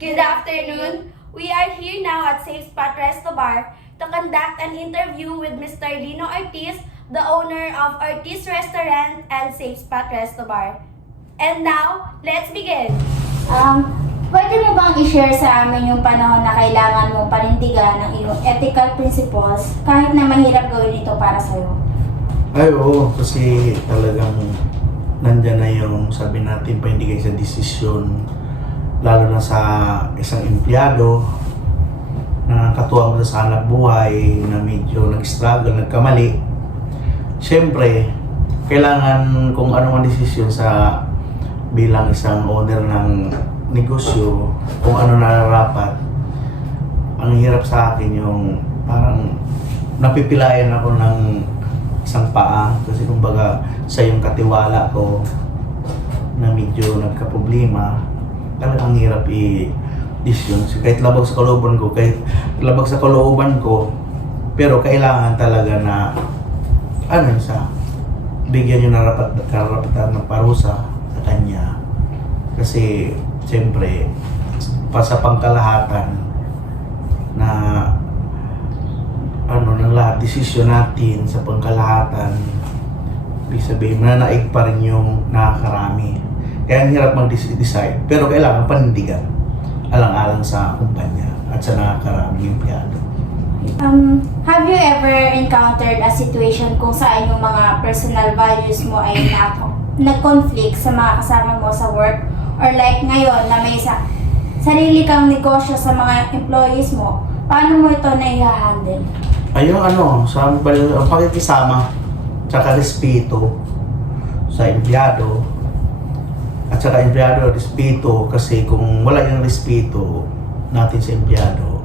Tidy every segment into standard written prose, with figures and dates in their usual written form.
Good afternoon. We are here now at Safe Spot Resto Bar to conduct an interview with Mr. Lino Ortiz, the owner of Ortiz Restaurant and Safe Spot Resto Bar. And now, let's begin. Pwede mo bang i-share sa amin yung panahon na kailangan mong panindigan ng iyong ethical principles kahit na mahirap gawin ito para sa'yo? Ay, oo. Kasi talagang nandyan na yung sabi natin panindigay sa desisyon, lalo na sa isang empleyado na katuwang sa hanap buhay na medyo nag-struggle, nagkamali. Siyempre, kailangan kung ano man desisyon sa bilang isang owner ng negosyo, kung ano nararapat. Ang hirap sa akin yung parang napipilayan ako ng isang paa kasi kumbaga sa yung katiwala ko na medyo nagka-problema, talagang hirap i-decision. Kahit labag sa kalooban ko, pero kailangan talaga na bigyan yung karapatan ng parusa sa kanya. Kasi siyempre, sa pangkalahatan na ng lahat desisyon natin sa pangkalahatan, ibig sabihin, mananaig pa rin yung nakakarami. Kaya ang hirap mag-decide, pero kailangan panindigan alang-alang sa kumpanya at sa nakakaraming empleyado. Have you ever encountered a situation kung saan yung mga personal values mo ay nag-conflict sa mga kasama mo sa work? Or like ngayon na may sarili kang negosyo sa mga employees mo, paano mo ito na-handle? Ayun, sa pakikisama, tsaka respeto sa empleyado, at saka empleyado, respeto, kasi kung wala yung respeto natin sa empleyado,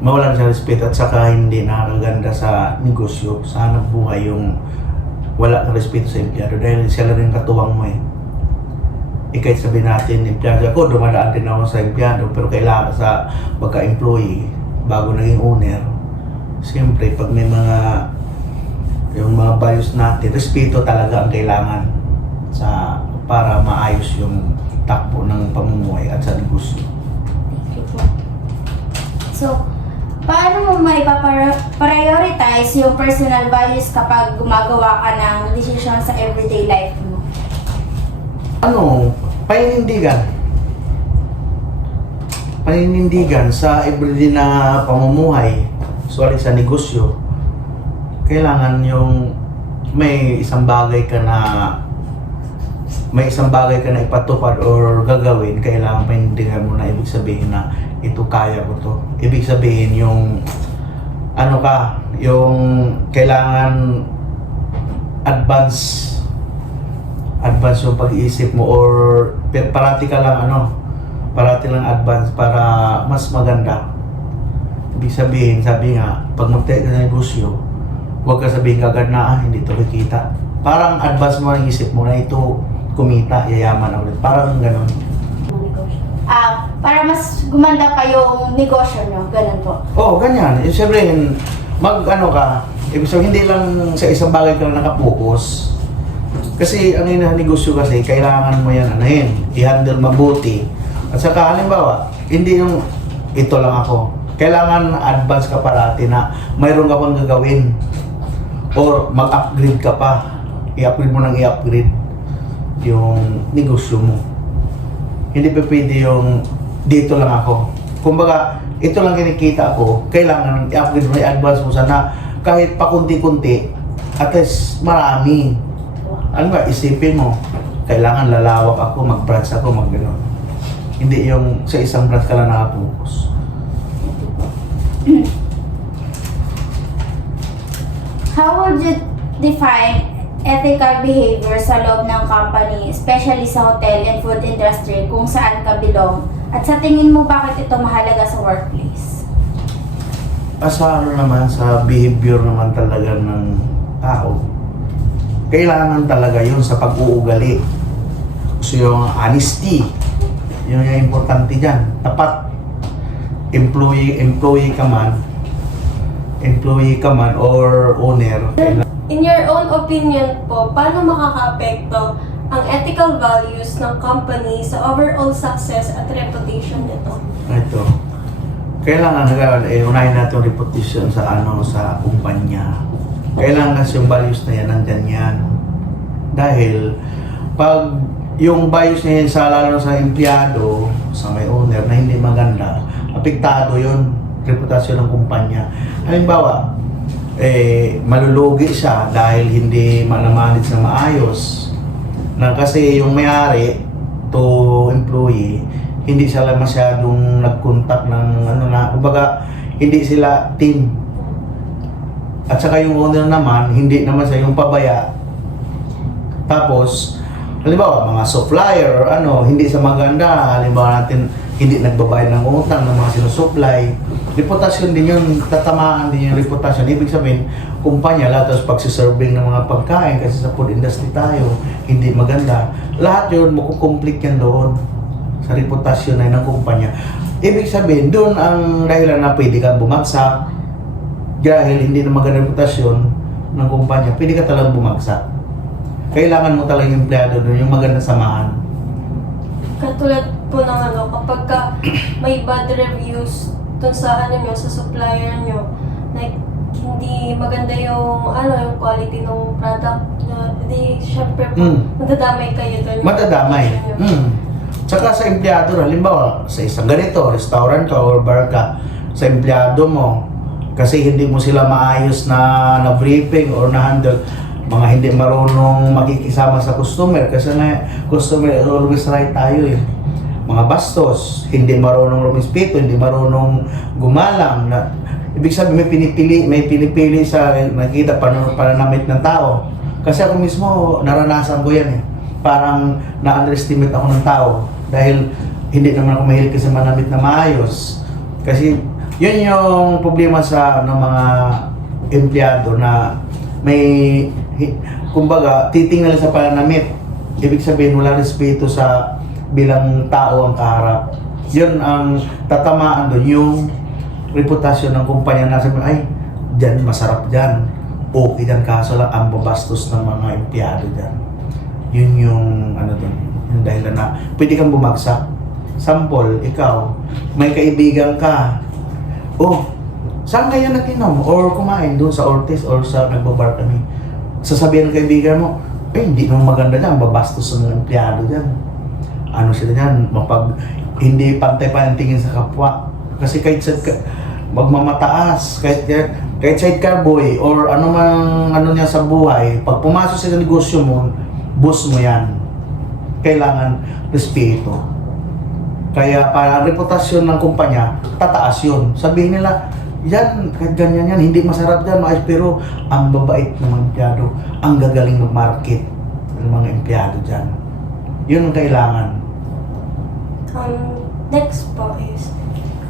mawalan sa respeto at saka hindi nakakaganda sa negosyo, sa hanap buhay yung wala ng respeto sa empleyado dahil sila rin katuwang mo eh. Kahit sabihin natin, empleyado ako, dumadaan din ako sa empleyado, pero kailangan sa pagka-employee, bago naging owner, siyempre, pag may yung mga values natin, respeto talaga ang kailangan para maayos yung takbo ng pamumuhay at sa negosyo. Thank you po. So, paano mo prioritize yung personal values kapag gumagawa ka ng decision sa everyday life mo? Paninindigan sa everyday na pamumuhay, sa negosyo, kailangan yung may isang bagay ka na ipatupad or gagawin, kailangan panindigan mo na ibig sabihin na ito kaya ko to. Ibig sabihin yung yung kailangan advance yung pag-iisip mo or parati lang advance para mas maganda. Ibig sabihin, sabi nga, pag mag-take ka ng negosyo, huwag ka sabihin kagad na hindi ito kikita. Parang advance mo ang isip mo na ito kumita, yayaman ako. Parang gano'n. Para mas gumanda pa yung negosyo nyo, ganun po. Oo, ganyan. Siyempre, ibig sabihin, hindi lang sa isang bagay ka lang nakapokus. Kasi ang negosyo kasi, kailangan mo yan, i-handle mabuti. At saka, halimbawa, hindi yung ito lang ako. Kailangan advance ka parati na mayroon ka pang gagawin. Or mag-upgrade ka pa. I-upgrade mo ng i-upgrade yung negosyo mo. Hindi pa pwede yung dito lang ako. Kumbaga, ito lang kinikita ko, kailangan i-upgrade mo, i-advance mo sana kahit pa kunti-kunti, at least marami. Isipin mo, kailangan lalawak ako, mag-branch ako, mag-ganon. Hindi yung sa isang branch ka lang nakapokus. How would you define ethical behavior sa loob ng company, especially sa hotel and food industry kung saan ka belong? At sa tingin mo, bakit ito mahalaga sa workplace? Sa behavior naman talaga ng tao, kailangan talaga yun sa pag-uugali. So yung honesty, yun yung importante dyan. Tapat, employee ka man or owner. In your own opinion po, paano makaka-apekto ang ethical values ng company sa overall success at reputation nito? Ito. Kailangan unahin natin yung reputation sa sa kumpanya. Kailangan kasi yung values na yan, nandyan yan. Dahil, pag yung values na yan, lalo sa empleyado, sa may owner, na hindi maganda, apektado yun, reputasyon ng kumpanya. Halimbawa, malulugi siya dahil hindi manamanage na maayos. Na kasi yung may-ari to employee, hindi sila masyadong nag-contact ng kumbaga, hindi sila team. At saka yung owner naman, hindi naman siya yung pabaya. Tapos, halimbawa, mga supplier or hindi sa maganda, halimbawa natin, hindi nagbabayad ng utang ng mga sinusupply. Reputasyon din yun, tatamaan din yung reputasyon. Ibig sabihin, kumpanya, lahat tapos pagsiserving ng mga pagkain, kasi sa food industry tayo, hindi maganda. Lahat yun, makukomplete yan doon sa reputasyon na ng kumpanya. Ibig sabihin, doon ang dahilan na pwede kang bumagsak dahil hindi na maganda reputasyon ng kumpanya, pwede ka talagang bumagsak. Kailangan mo talagang yung empleyado doon, yung maganda samahan. Katulad po ng kapag may bad reviews dun sa nyo, sa supplier nyo, like, hindi maganda yung yung quality ng product nyo, hindi, syempre po, madadamay kayo doon. Madadamay. Tsaka sa empleyado, halimbawa, sa isang ganito, restaurant ka or bar ka, sa empleyado mo, kasi hindi mo sila maayos na briefing or na-handle, mga hindi marunong makikisama sa customer, kasi nga, customer always right tayo eh. Mga bastos, hindi marunong rumispeto, hindi marunong gumalang. Ibig sabihin, may pinipili sa nakita pananamit ng tao. Kasi ako mismo, naranasan ko yan eh. Parang na-underestimate ako ng tao. Dahil hindi naman ako mahilig kasi manamit na maayos. Kasi yun yung problema sa mga empleyado na may, kumbaga, titingnan sa pananamit. Ibig sabihin, wala respeto sa bilang tao ang kaharap. Yun ang tatamaan doon, yung reputasyon ng kumpanya na sabi, ay, dyan, masarap dyan. Okay dyan, kaso lang ang babastos ng mga empleyado dyan. Yun yung, doon, yung dahilan na pwede kang bumagsak. Sample, ikaw, may kaibigan ka. Oh, saan kayo nag-inom? Or kumain doon sa Ortiz or sa nagbabar kami. Sasabihin ng kaibigan mo, hindi naman maganda dyan, babastos ng mga empleyado dyan. Sila dyan, hindi pantay pa ang tingin sa kapwa. Kasi kahit magmamataas, kahit sidecar boy, or niya sa buhay, pag pumasok sa negosyo mo, boss mo yan. Kailangan respeto. Kaya para ang reputasyon ng kumpanya, tataas yun. Sabihin nila, yan, kahit ganyan yan, hindi masarap yan, maayos, pero ang babait ng mga empleyado, ang gagaling mag-market ng mga empleyado dyan. Yun ang kailangan. Next po is,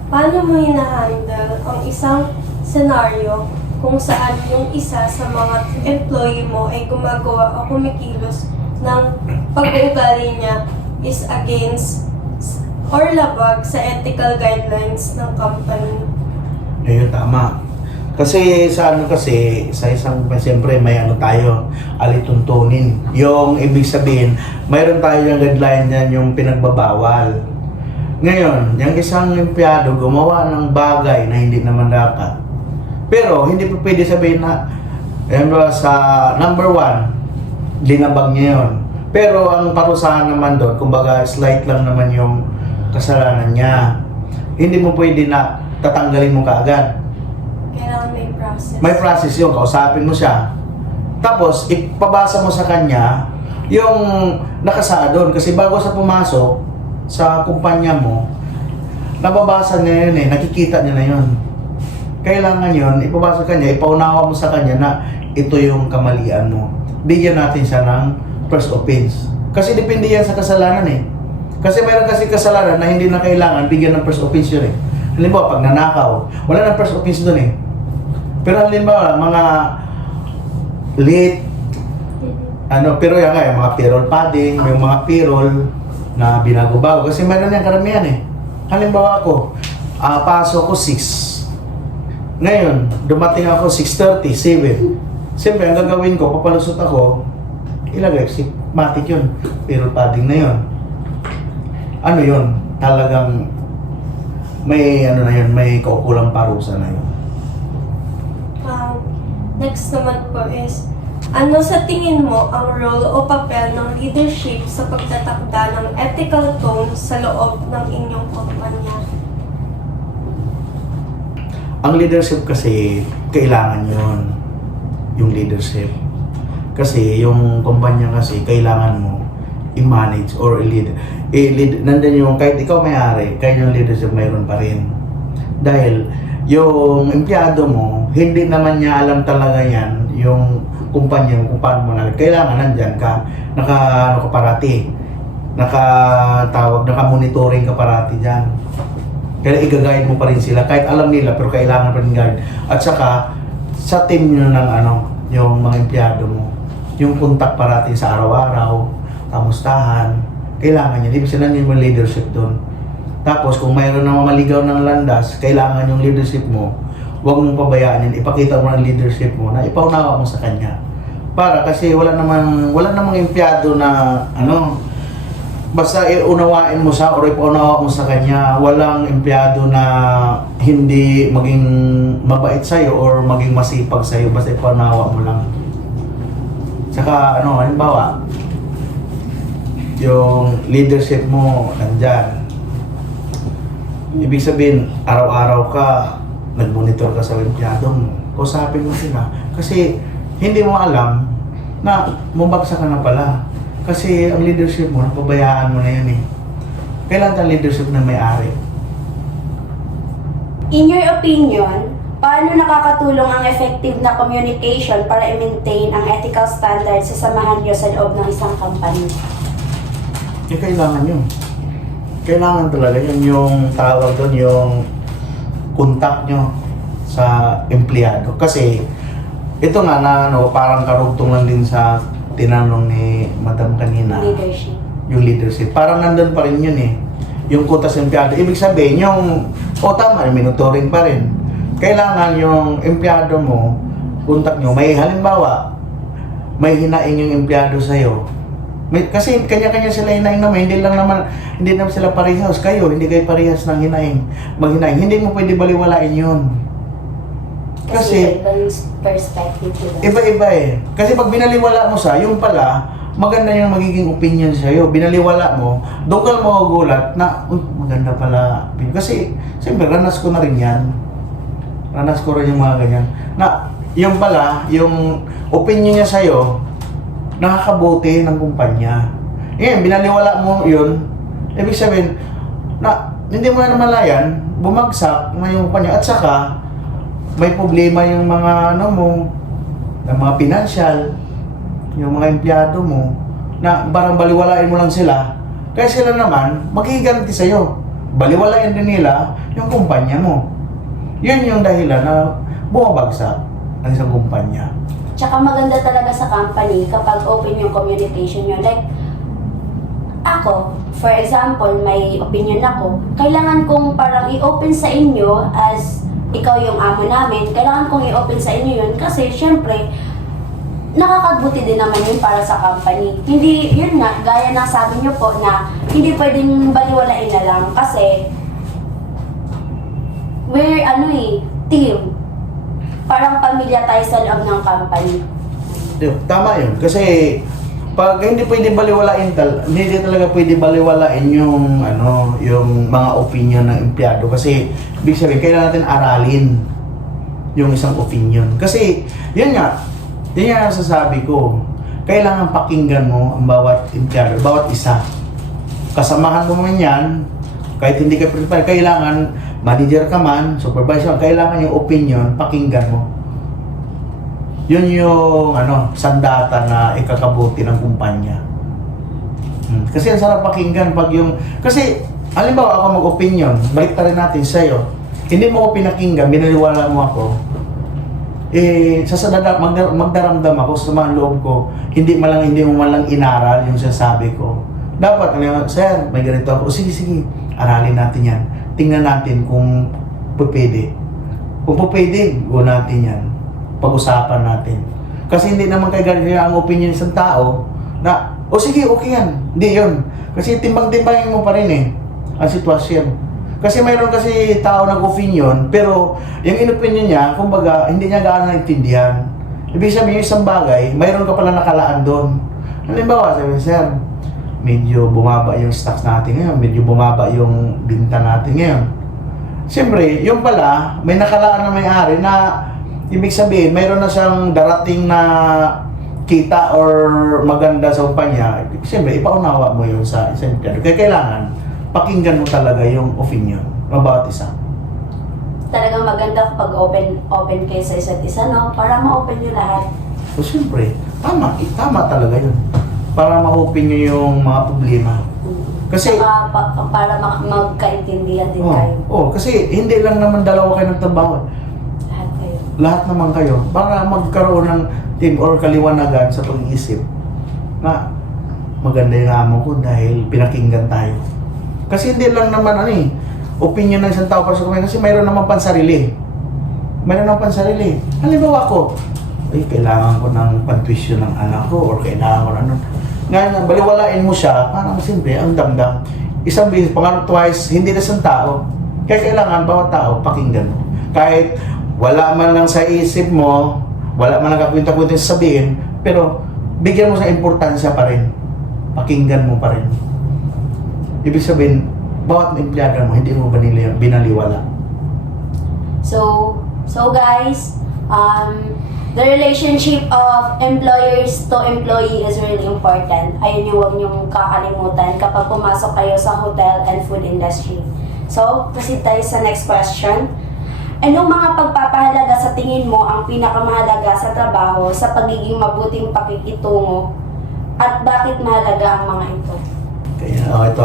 paano mo hinahandle ang isang senaryo kung saan yung isa sa mga employee mo ay gumagawa o kumikilos ng pag-uugali niya is against or labag sa ethical guidelines ng company? Ayun, tama. Kasi sa sa isang, siyempre may tayo, alituntunin. Yung ibig sabihin, mayroon tayo yung guideline yan, yung pinagbabawal. Ngayon, yung isang empleyado gumawa ng bagay na hindi naman dapat. Pero hindi pa pwede sabihin na, sa number 1, linabag niya yun. Pero ang parusahan naman doon, kumbaga slight lang naman yung kasalanan niya. Hindi mo pwede na tatanggalin mo kaagad. Kailangan may process. May process yun, kausapin mo siya. Tapos, ipabasa mo sa kanya yung nakasa doon. Kasi bago sa pumasok sa kumpanya mo, nababasa niya yun nakikita niya na yun. Kailangan yun, ipabasa kanya, ipaunawa mo sa kanya na ito yung kamalian mo. Bigyan natin siya ng first offense. Kasi depende yan sa kasalanan Kasi mayroon kasi kasalanan na hindi na kailangan bigyan ng first offense yun Halimbawa, pag nanakaw, wala nang first offense doon Pero halimbawa, mga late, pero yan yung mga payroll padding, yung mga payroll na binago-bago. Kasi mayroon yan karamihan Halimbawa ako, pasok ko 6. Ngayon, dumating ako 6:30, 7. Siyempre, ang gagawin ko, papalusot ako, ilagay matik yun. Pero padding na yun. Ano yun? Talagang may ano na yun, may kaukulang parusa na yun. Next naman po is, ano sa tingin mo ang role o papel ng leadership sa pagtatakda ng ethical tone sa loob ng inyong kumpanya? Ang leadership kasi, kailangan yun. Yung leadership. Kasi yung kumpanya kasi, kailangan mo i-manage or i-lead. Nandun yung, kahit ikaw may-ari, kahit yung leadership mayroon pa rin. Dahil, yung empleyado mo, hindi naman niya alam talaga yan, yung kumpanya mo, kung paano mo na. Kailangan nandyan ka, ano ka parati. Naka-monitoring ka parati dyan. Kaya i-guide mo pa rin sila, kahit alam nila, pero kailangan pa rin guide. At saka, sa team nyo ng yung mga empleyado mo, yung contact parati sa araw-araw, kamustahan, kailangan yun. Ibig sabihin yung leadership doon. Tapos, kung mayroon na mamaligaw ng landas, kailangan yung leadership mo, huwag mong pabayaan yun. Ipakita mo ang leadership mo na ipaunawa mo sa kanya. Para kasi wala namang empleyado na basta unawain mo siya or ipaunawa mo sa kanya. Walang empleyado na hindi maging mabait sa'yo or maging masipag sa'yo, basta ipaunawa mo lang. Tsaka halimbawa, yung leadership mo nandyan. Ibig sabihin, araw-araw ka, nag-monitor ka sa empleyado mo, kausapin mo sila. Kasi hindi mo alam na mabagsak ka na pala. Kasi ang leadership mo, napabayaan mo na yun eh. Kailangan ang leadership na may-ari. In your opinion, paano nakakatulong ang effective na communication para i-maintain ang ethical standards sa samahan nyo sa loob ng isang company? Kailangan yun. Kailangan talaga yun yung tawag doon, yung contact nyo sa empleyado. Kasi ito nga na parang karugtong lang din sa tinanong ni Madam kanina. Leadership. Yung leadership. Parang nandun pa rin yun eh. Yung quota sa empleyado. Ibig sabihin, yung tama, monitoring pa rin. Kailangan yung empleyado mo, contact nyo, may halimbawa, may hinaing yung empleyado sa'yo. Kasi kanya-kanya sila hinaing naman, hindi naman sila parehas. Kayo, hindi kayo parehas ng hinaing. Maghinaing, hindi mo pwede baliwalain yun. Kasi ibang perspective nila. Iba-iba eh. Kasi pag binaliwala mo sa, yung pala, maganda yung magiging opinion sa'yo. Binaliwala mo, doon ka magugulat na, maganda pala. Kasi, siyempre, ranas ko na rin yan. Ranas ko rin yung mga ganyan. Na, yung pala, yung opinion niya sa'yo, nakakabuti ng kumpanya. Binaliwala mo yun, ibig sabihin, na, hindi mo na namalayan, bumagsak na yung kumpanya. At saka, may problema yung mga yung mga financial, yung mga empleyado mo, na parang baliwalain mo lang sila, kaya sila naman maghihiganti sa'yo. Baliwalain din nila yung kumpanya mo. Yun yung dahilan na bumabagsak ang isang kumpanya. Tsaka maganda talaga sa company kapag open yung communication nyo. Like, ako, for example, may opinion ako, kailangan kong parang i-open sa inyo as ikaw yung amo namin, kailangan kong i-open sa inyo yun kasi syempre, nakakabuti din naman yun para sa company. Hindi, yun nga, gaya ng sabi nyo po na hindi pwedeng baliwalain na lang kasi we're team. Parang pamilya tayo sa loob ng company. Tama yun. Kasi pag hindi pwede baliwalain, hindi talaga pwede baliwalain yung yung mga opinion ng empleyado. Kasi ibig sabihin, kailangan natin aralin yung isang opinion. Kasi yun nga nasasabi ko. Kailangan pakinggan mo ang bawat empleyado, bawat isa. Kasamahan mo man yan, kahit hindi ka principal, kailangan manager ka man, supervisor, kailangan yung opinion, pakinggan mo. Yun yung sandata na ikakabuti ng kumpanya. Kasi ang sarap pakinggan pag kasi halimbawa ako mag-opinion, balik rin natin sa'yo. Hindi mo ko pinakinggan, binaliwala mo ako. Magdaramdam ako sa mga loob ko. Hindi mo malang inaral yung sasabi ko. Dapat, sir, may ganito ako. Sige, aralin natin yan. Tingnan natin kung pwede. Kung pwede, go natin yan. Pag-usapan natin. Kasi hindi naman kaya ang opinion ng isang tao na O sige, okay yan. Hindi yun. Kasi timbang-timbangin mo pa rin eh, ang sitwasyon. Kasi mayroon kasi tao nag-opinion, pero yung in-opinion niya, kumbaga, hindi niya gaano naintindihan. Ibig sabihin, yung isang bagay, mayroon ka pala nakalaan doon. Halimbawa, sabi, sir, medyo bumaba yung stocks natin ngayon, medyo bumaba yung binta natin ngayon. Siyempre, yung pala, may nakalaan na may-ari na ibig sabihin, mayroon na siyang darating na kita or maganda sa kumpanya. Siyempre, ipaunawa mo yun sa isang empleyado. Kaya kailangan, pakinggan mo talaga yung opinion ng bawat isa. Talagang maganda kapag open kayo sa isa't isa, no? Para ma-open nyo lahat. So, siyempre, tama talaga yun. Para ma-open nyo yung mga problema. Kasi, Saka, para magkaintindihan din kayo. Kasi hindi lang naman dalawa kayo ng trabaho. Lahat kayo. Lahat naman kayo. Para magkaroon ng team or kaliwanagan sa pag-iisip na maganda yung amo ko dahil pinakinggan tayo. Kasi hindi lang naman opinion ng isang tao para sa kumain. Kasi mayroon naman pansarili. Mayroon naman pansarili. Halimbawa ko, kailangan ko ng pag-tuition ng anak ko or kailangan ko ng ngayon, baliwalain mo siya, parang simple, ang damdam. Isang beses, twice, hindi na isang tao. Kaya kailangan bawat tao, pakinggan mo. Kahit wala man lang sa isip mo, wala man lang kakwinta-kwinta sabihin, pero bigyan mo sa importansya pa rin. Pakinggan mo pa rin. Ibig sabihin, bawat empleyado mo, hindi mo binaliwala. So guys, the relationship of employers to employee is really important. Ayun yung huwag niyong kakalimutan kapag pumasok kayo sa hotel and food industry. So, proceed tayo sa next question. Anong mga pagpapahalaga sa tingin mo ang pinakamahalaga sa trabaho sa pagiging mabuting pakikitungo at bakit mahalaga ang mga ito? Kaya, ito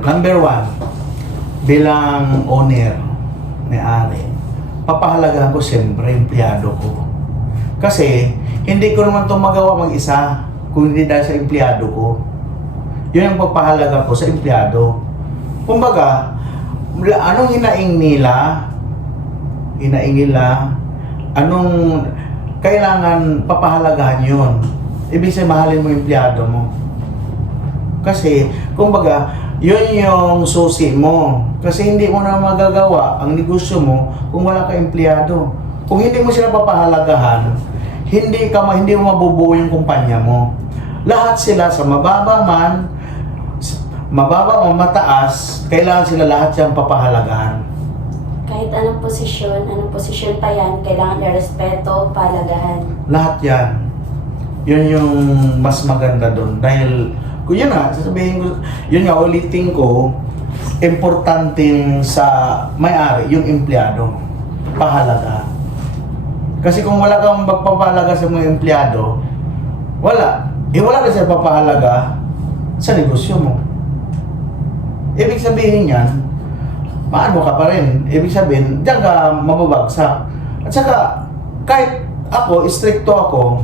number 1, bilang owner, may-ari, papahalagahan ko siyempre empleyado ko. Kasi, hindi ko naman ito magawa mag-isa kung hindi dahil sa empleyado ko. Yun ang pagpahalaga ko sa empleyado. Kumbaga, anong hinaing nila, anong kailangan papahalagahan yun. Ibig sabihin, mahalin mo yung empleyado mo. Kasi, kumbaga, yun yung susi mo. Kasi hindi mo na magagawa ang negosyo mo kung wala ka empleyado. Kung hindi mo sila papahalagahan, hindi mo mabubuo yung kumpanya mo. Lahat sila sa mababa man, mataas, kailangan sila lahat siyang papahalagahan. Kahit anong posisyon pa yan, kailangan irespeto, pahalagahan. Lahat yan. Yun yung mas maganda doon. Dahil, kung yun sasabihin ko, yun nga, ulitin ko, importanteng sa may-ari, yung empleyado, pahalaga. Kasi kung wala kang magpapahalaga sa mga empleyado, wala na siya papahalaga sa negosyo mo. Ibig sabihin yan, paano ka pa rin? Ibig sabihin, diyan ka mababagsak. At saka, kahit ako, istrikto ako,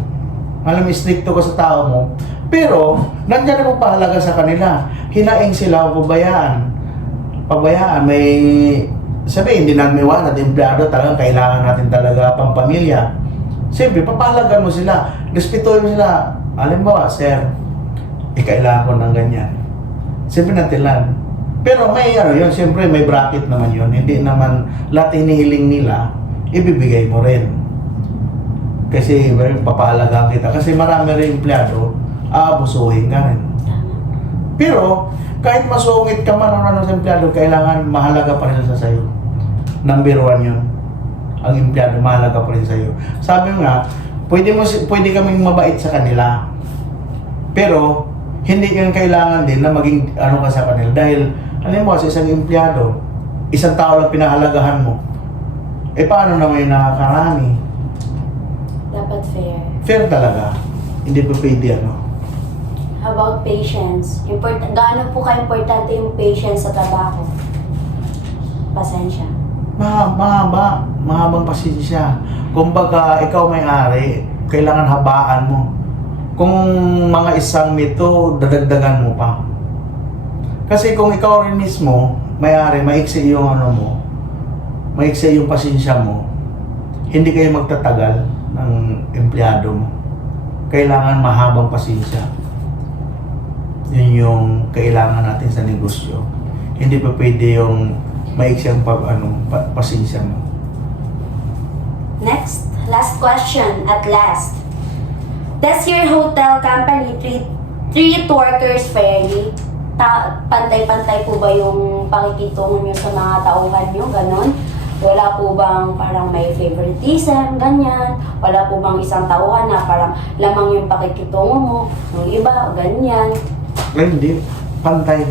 istrikto ko sa tao mo, pero, nandiyan na pahalaga sa kanila. Hinaing sila o pabayaan. May sabi, hindi namin iwanan, empleyado talagang kailangan natin talaga pang pamilya. Siyempre, papahalagan mo sila, respetuhin mo sila. Halimbawa, sir, kailangan ko ng ganyan. Siyempre, natilan. Pero may yun, siyempre may bracket naman yun. Hindi naman lahat hinihiling nila, ibibigay mo rin. Kasi papahalagaan kita. Kasi marami rin empleyado, aabusuhin ka rin. Pero, kahit masungit ka man o sa empleyado, kailangan mahalaga pa rin sa sayo. Number 1 yun. Ang empleyado, mahalaga pa rin sa'yo. Sabi nga, pwede kaming mabait sa kanila. Pero, hindi yun kailangan din na maging ka sa kanila. Dahil, alam mo, sa isang empleyado, isang tao lang pinahalagahan mo. Paano naman yung nakakarami? Dapat fair. Fair talaga. Hindi pa pwede How about patience? Gaano po ka-importante yung patience sa trabaho? Pasensya. Mahabang pasensya. Kumbaga, ikaw may-ari, kailangan habaan mo. Kung mga isang mito, dadagdagan mo pa. Kasi kung ikaw rin mismo, may-ari, maiksi yung maiksi yung pasensya mo, hindi kayo magtatagal ng empleyado mo. Kailangan mahabang pasensya. Yun yung kailangan natin sa negosyo. Hindi pa pwede yung maiksang pasensya mo. Next, last question at last. Does your hotel company treat workers fairly? Pantay-pantay po ba yung pakikitungo nyo sa mga tauhan nyo? Ganon? Wala po bang parang may favoritism? Ganyan? Wala po bang isang tauhan na parang lamang yung pakikitungo mo? Yung iba, ganyan? Ay, hindi. Pantay.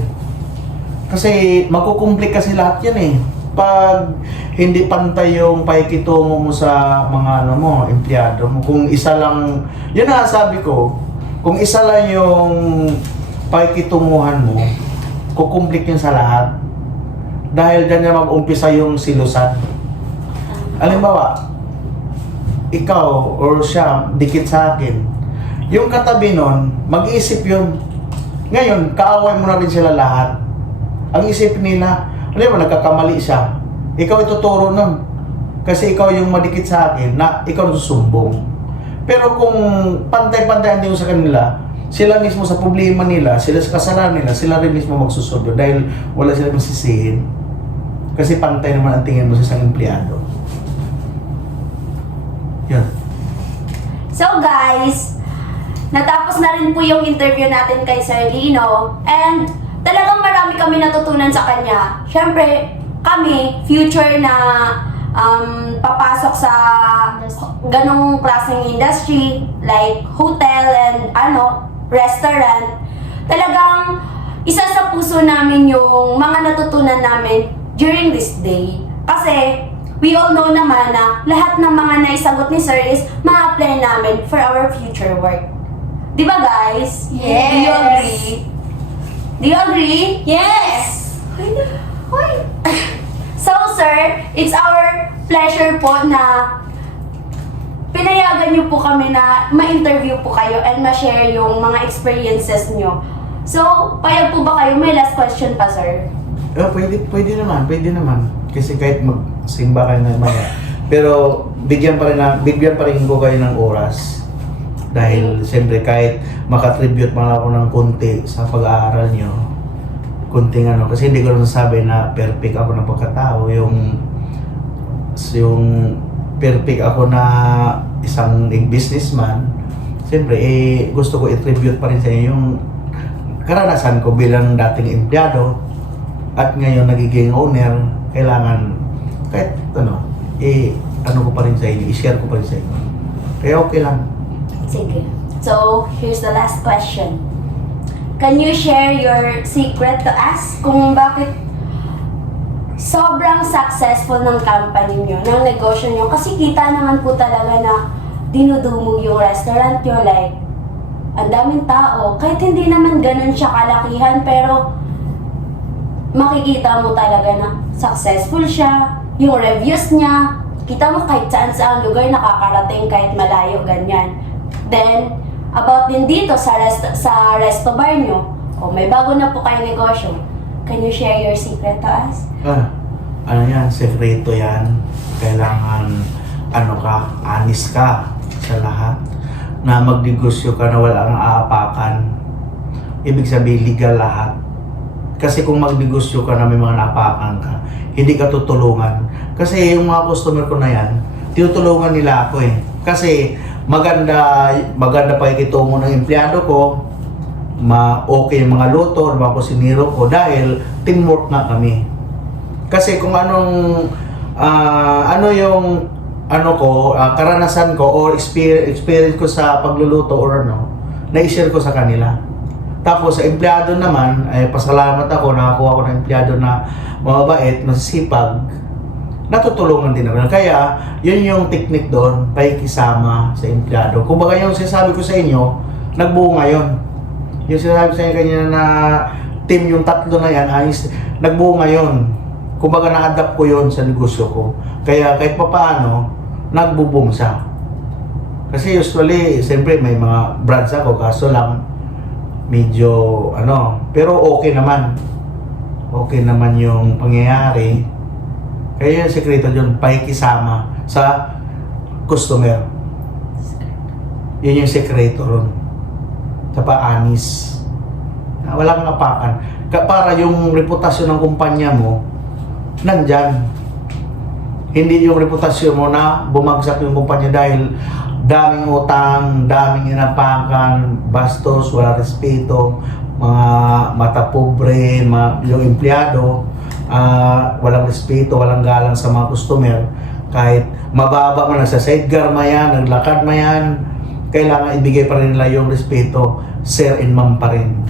Kasi makukumplik kasi lahat yan eh. Pag hindi pantay yung pakikitungo mo sa mga empleyado mo. Kung isa lang, yun na sabi ko, kung isa lang yung pakikitunguhan mo, kukumplik yun sa lahat. Dahil dyan na mag-umpisa yung silusan. Halimbawa, ikaw or siya, dikit sa akin. Yung katabi nun, mag-iisip yun. Ngayon, kaaway mo na rin sila lahat. Ang isip nila, alam mo, nagkakamali siya. Ikaw ituturo nun. Kasi ikaw yung madikit sa akin na ikaw nasusumbong. Pero kung pantay-pantay din sa kanila, sila mismo sa problema nila, sila sa kasalanan nila, sila rin mismo magsusunod dahil wala sila masisihin. Kasi pantay naman ang tingin mo sa isang empleyado. Yan. So guys, natapos na rin po yung interview natin kay Sir Lino. And talagang marami kami natutunan sa kanya. Siyempre, kami, future na papasok sa ganong klaseng industry, like hotel and restaurant, talagang isa sa puso namin yung mga natutunan namin during this day. Kasi we all know naman na lahat ng mga naisagot ni Sir is ma-apply namin for our future work. Di ba guys? Yes. Do you agree? Do you agree? Yes! Hoy! So sir, it's our pleasure po na pinayagan niyo po kami na ma-interview po kayo and ma-share yung mga experiences niyo. So, payag po ba kayo? May last question pa, sir. Pwede naman. Kasi kahit magsimba kayo na maya. Pero bigyan pa rin ko kayo ng oras. Dahil siyempre kahit makatribute man ako ng konti sa pag-aaral nyo, kunting kasi hindi ko nasabi na perfect ako ng pagkatao. Yung perfect ako na isang businessman, siyempre gusto ko i-tribute pa rin sa inyo yung karanasan ko bilang dating empleyado at ngayon nagiging owner. Kailangan kahit ko pa rin sa inyo, i-share ko pa rin sa inyo. Kaya okay lang. Sige. So, here's the last question. Can you share your secret to us kung bakit sobrang successful ng company nyo, ng negosyo nyo? Kasi kita naman po talaga na dinudumog yung restaurant nyo, like, ang daming tao. Kahit hindi naman ganun siya kalakihan, pero makikita mo talaga na successful siya. Yung reviews niya, kita mo kahit saan lugar nakakarating, kahit malayo, ganyan. Then, about din dito sa resto bar nyo, may bago na po kayo negosyo. Can you share your secret to us? Yan, sekreto yan. Kailangan, honest ka sa lahat. Na magnegosyo ka na walang aapakan. Ibig sabihin, legal lahat. Kasi kung magnegosyo ka na may mga naapakan ka, hindi ka tutulungan. Kasi yung mga customer ko na yan, tinutulungan nila ako eh. Kasi maganda pa ikitungo ng empleyado ko, okay yung mga luto, mga kusinero ko, dahil teamwork na kami. Kasi kung karanasan ko or experience ko sa pagluluto or na-share ko sa kanila. Tapos sa empleyado naman, pasalamat ako, nakakuha ko ng empleyado na mababait, masisipag, natutulungan din ako. Kaya, yun yung technique doon, pakikisama sa empleyado. Kung baga yung sinasabi ko sa inyo, nagbuo ngayon. Yung sinasabi sa inyo kanina na team yung tatlo na yan, nagbuo ngayon. Kung baga na-adapt ko yun sa negosyo ko. Kaya kahit papaano, nagbo-boom siya. Kasi usually, siyempre may mga brands ako, kaso lang, medyo pero okay naman. Okay naman yung pangyayari. Kaya yung sekreto dyan, pakikisama sa customer. Yun yung sekreto ron. Sa pa-anis. Wala kang apakan. Para yung reputasyon ng kumpanya mo, nandyan. Hindi yung reputasyon mo na bumagsak yung kumpanya dahil daming utang, daming inapakan, bastos, wala respeto, mga mata pobre, yung empleyado, walang respeto, walang galang sa mga customer. Kahit mababa man, nasa sidecar man yan, naglakad man yan, kailangan ibigay pa rin nila yung respeto, sir and ma'am pa rin.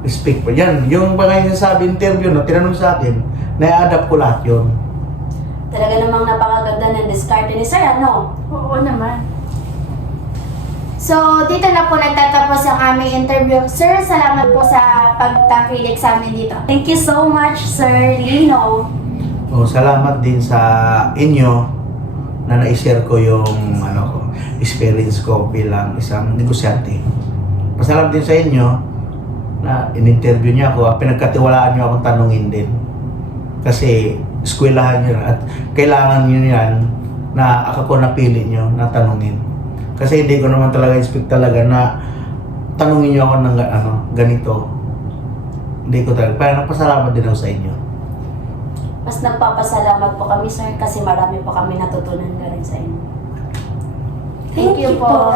Respect pa yan. Yung mga sabi interview na tinanong sa akin, na-adapt ko lahat yun. Talaga namang napakaganda ng diskarte ni Sir, ano? Oo naman. So, dito na po nagtatapos ang aming interview. Sir, salamat po sa pagtakilig sa amin dito. Thank you so much, Sir Lino. Salamat din sa inyo na na-share ko yung experience ko bilang isang negosyante. Pasalamat din sa inyo na in-interview niyo ako, pinagkatiwalaan niyo akong tanungin din. Kasi eskwelahan niyo at kailangan niyo yan na ako napili niyo na tanungin. Kasi hindi ko naman talaga expect talaga na tanungin niyo ako ng ganito. Hindi ko talaga. Pero napasalamat din ako sa inyo. Mas nagpapasalamat po kami, Sir, kasi marami po kami natutunan na rin sa inyo. Thank you po.